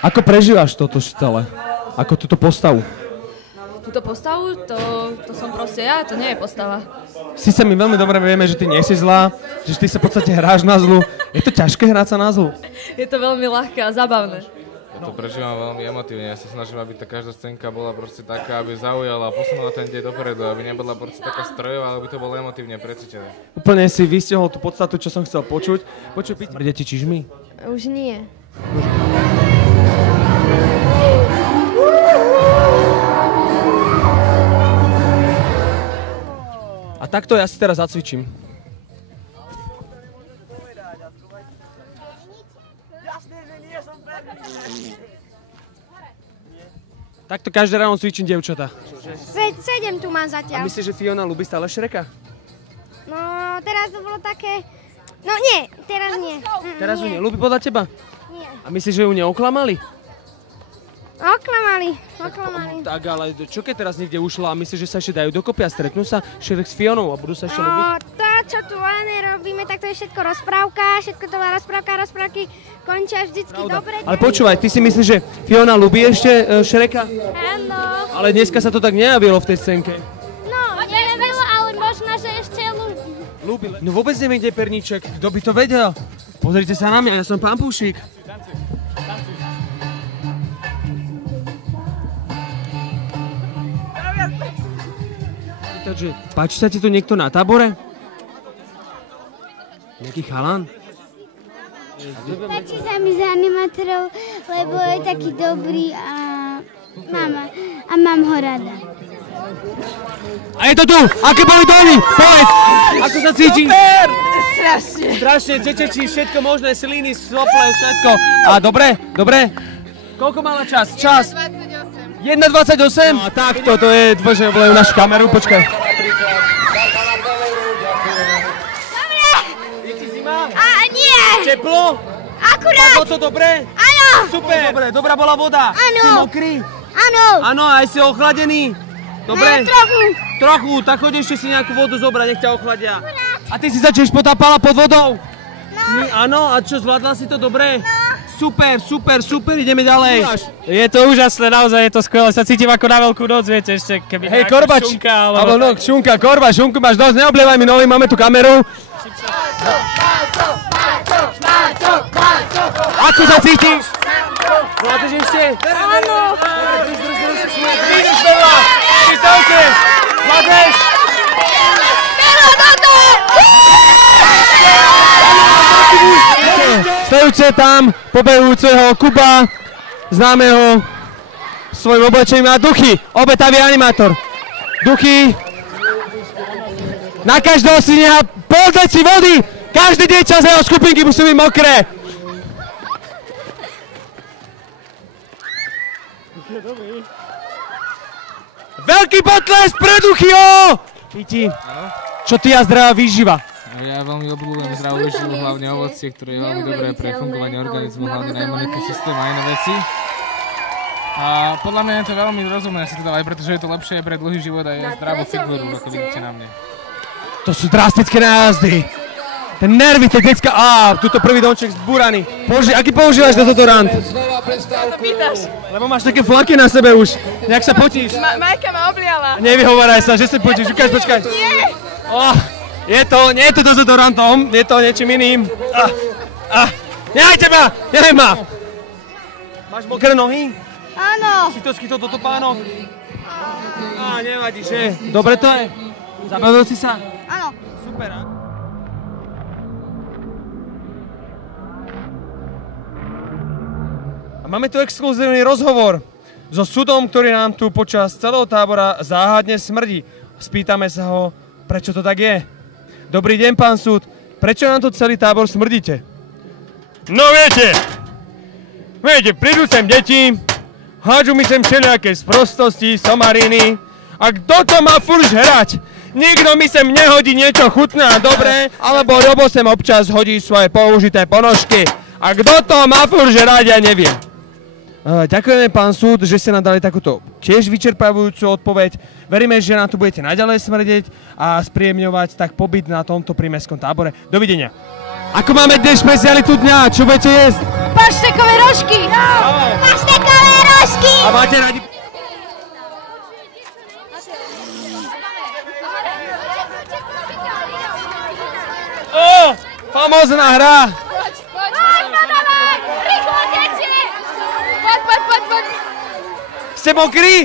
Ako prežívaš toto celé? Ako túto postavu? Túto postavu? To som proste ja, to nie je postava. Sice my veľmi dobre vieme, že ty nie si zlá, že ty sa v podstate hráš na zlu. Je to ťažké hrať sa na zlu? Je to veľmi ľahké a zábavné. Ja to prežívam veľmi emotívne, ja sa snažím, aby tá každá scénka bola proste taká, aby zaujala a posunula ten deň dopredu, aby nebola proste taká strojová, ale aby to bolo emotívne precítené. Úplne si vystihol tú podstatu, čo som chcel počuť. Počuj, smrdia ti čižmy? Už nie. A takto ja si teraz zacvičím. Takto každé ráno cvičím, dievčatá. 7 tu mám A zatiaľ. myslíš, že Fiona ľúbi stále Šreka? No, teraz to bolo také... No nie, teraz nie. Teraz ju neľúbi podľa teba? Nie. A myslíš, že ju neoklamali? Oklamali. Tak ale čo keď teraz niekde ušla a myslíš, že sa ešte dajú dokopy a stretnú sa Šrek s Fionou a budú sa ešte ľúbiť? No, to, čo tu len robíme, tak to je všetko rozprávka, všetko to bola rozprávky končia vždycky dobre. Ale počúvaj, ty si myslíš, že Fiona ľúbi ešte Šreka? Áno. Ale dneska sa to tak nejavilo v tej scénke. No, neviem, ale možno, že ešte ľúbi. No vôbec neviem, kde je perníček. Kto by to vedel? Pozrite sa na mňa, ja som pán Púšik. Takže, páči sa ti tu niekto na tábore? Nejaký chalan? Páči sa mi za animátorov, lebo je taký dobrý a mám ho rada. A je to tu! Aké boli dojmy? Povedz! Ako sa cítiš? Super! Strašne. Strašne, tečečí, všetko možné, sliny, sople, všetko. A dobre? Koľko mala čas? 1,28. No a tak, to je, dôležité, volajú našu kameru, počkaj. Dobre! Je ti zima? A nie! Teplo? Akurát! Bolo to dobre? Áno! Super! Dobre, dobrá bola voda? Áno! Si mokrý? Áno! Áno, aj si ochladený? Dobre? Trochu. Tak choď ešte si nejakú vodu zobrať, nech ťa ochladia. A ty si sa tiež potápala pod vodou? No. Áno, a čo, zvládla si to dobre? No. Super, ideme ďalej. Je to úžasné, naozaj je to skvelé, sa cítim ako na veľkú noc, viete, ešte keby hej, Korbač, šunka, alebo... šunka, Korbač, šunku máš dosť, neoblievaj mi nohy, máme tu kameru. Ako sa cítiš? Vládeš ešte? Áno. Ideš, Bela! Pristavte! Vládeš! Sledujte tam pobehujúceho Kuba, známeho svojim oblečením a Duchy, obetavý animátor. Duchy, na každého si nechá pol deci vody, každý dieťa z jeho skupinky musí byť mokré. Veľký potlesk pre Duchyho! Piti, čo ty a zdravá výživa? Ja veľmi obľúbujem zdravú výživu, hlavne ovocie, ktoré je veľmi dobré pre fungovanie organizmu, hlavne na imunitný systém a iné veci. A podľa mňa je to veľmi rozumné si to dávať, pretože je to lepšie pre dlhý život a je zdravú figúru, ako vidíte na mne. To sú drastické nájazdy. Ten nervy, ten decka, tuto prvý domček zbúraný. Aký používaš dezodorant? Lebo máš také flaky na sebe už. Jak sa potíš? Majka ma obliala. Nevyhováraj sa, že sa potíš. Ukáž, počkaj. Nie! Nie je to dezodorantom, je to niečím iným. Nehaj ma! Máš mokré nohy? Áno. Si to skytol do topánok? Nevadí, že? Dobre to je? Zabavil si sa? Áno. Super, Máme tu exkluzívny rozhovor so sudom, ktorý nám tu počas celého tábora záhadne smrdí. Spýtame sa ho, prečo to tak je. Dobrý deň, pán súd. Prečo nám tu celý tábor smrdíte? No viete, prídu sem deti, hádžu mi sem všelijaké sprostosti, somariny. A kto to má furt žrať? Nikto mi sem nehodí niečo chutné a dobré, alebo Robo sem občas hodí svoje použité ponožky. A kto to má furt žrať, ja neviem. Ďakujeme, pán súd, že ste nám dali takúto tiež vyčerpávajúcu odpoveď. Veríme, že nám tu budete naďalej smrdeť a spríjemňovať tak pobyt na tomto prímestskom tábore. Dovidenia. Ako máme dnes špecialitu dňa? Čo budete jesť? Paštekové rožky! Paštekové rožky! A máte radi... Ó, famózna hra! Poď. Ste mokrí?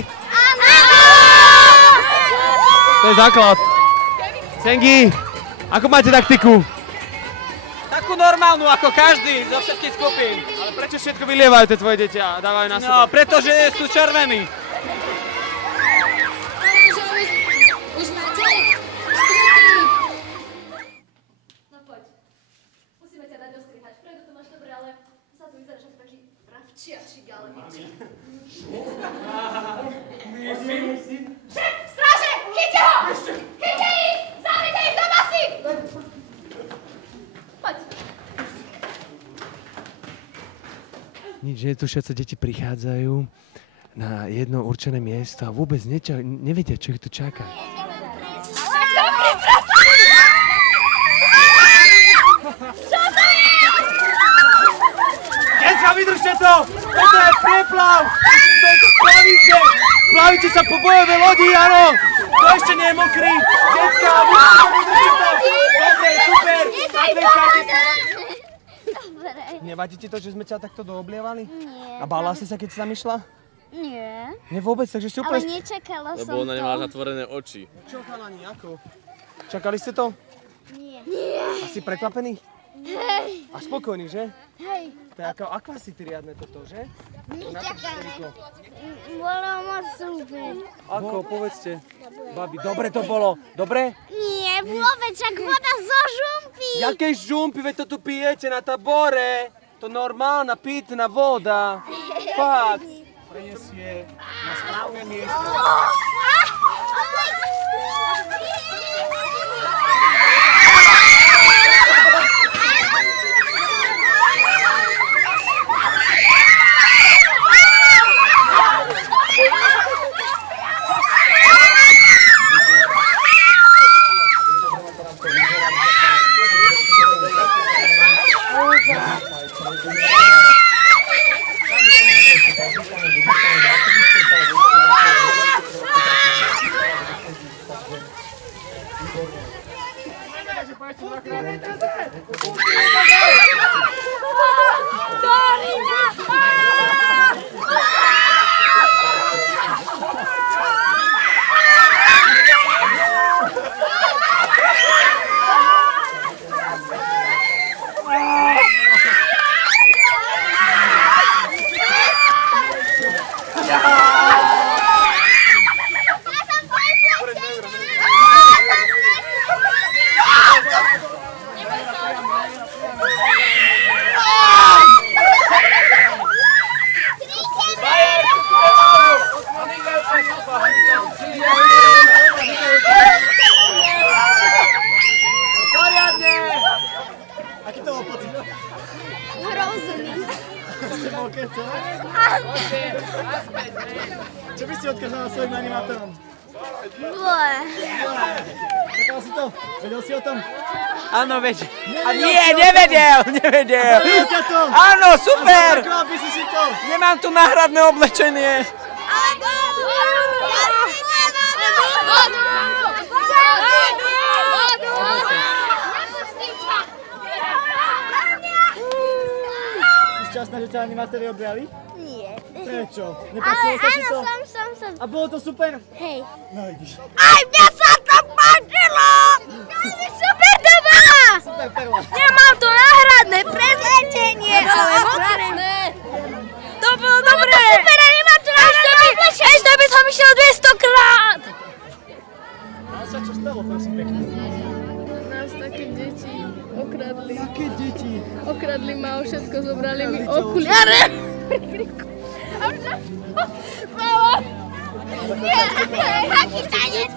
To je základ. Sengi, ako máte taktiku? Takú normálnu ako každý zo všetkých skupín. Ale prečo všetko vylievajú tie tvoje deti a dávajú na seba? No, pretože sú červení. Už máte? No poď. Musíme ťa dať dostrihať. Vpredu to máš dobre, ale sa tu vyzeráš ako taký pravčiačik, ale nič. Stráže! Chyťte ho! Chyťte ich! Zavrite ich do basy! Poď. Nič, že tu všetci deti prichádzajú na jedno určené miesto a vôbec nevedia, čo ich tu čaká. Decka, vydržte to! Toto je preplav! To je plavice! Plavíte sa po bojovej lodi, áno! To ešte nie je mokrý! Decka, vydržte to! Dobre, super! Nadlečajte sa! Nevadí ti to, že sme ťa takto dooblievali? Nie. A bála si sa, keď si tam išla? Nie. Nie vôbec, takže si Ale úplne... nečakala som to. Lebo ona nemala zatvorené oči. Čo, chalani, ako? Čakali ste to? Nie. Asi prekvapený? Hej. A spokojný, že? Hej. To je ako akvasity riadne toto, že? Nečakala. Bolo moc super. Ako, povedzte. Babi, dobre to bolo. Dobre? Nie, vôbec, však voda zo žumpy. Jaké žumpy, veď to tu pijete na tabore. To normálna pitná voda. Fakt. Prenesie na správne miesto. Čo by si odkázala svojim animátorom? Čakal si to? Vedel si o tom? Áno, veď. A nie, nevedel. Vedel ťa to? Áno, super. Zaklal by si to? Nemám tu náhradné oblečenie. Si šťastná, že ťa animátori objali? Nie. Prečo? Nepáčilo sa ti to? Áno, som. A bolo to super? Hej. No vidíš. Aj mňa sa to páčilo! Super to bolo! Super perla. Nemám tu náhradné prezlečenie, ale mokré. To bolo dobré. Super, a nemám tu náhradné prezlečenie. Ešte by som išiel 200 krát. A sa čo stalo, prosím pekne? Nás také deti okradli. Aké deti? Okradli ma o všetko, zobrali mi okuliare. Mama! Aký tanec?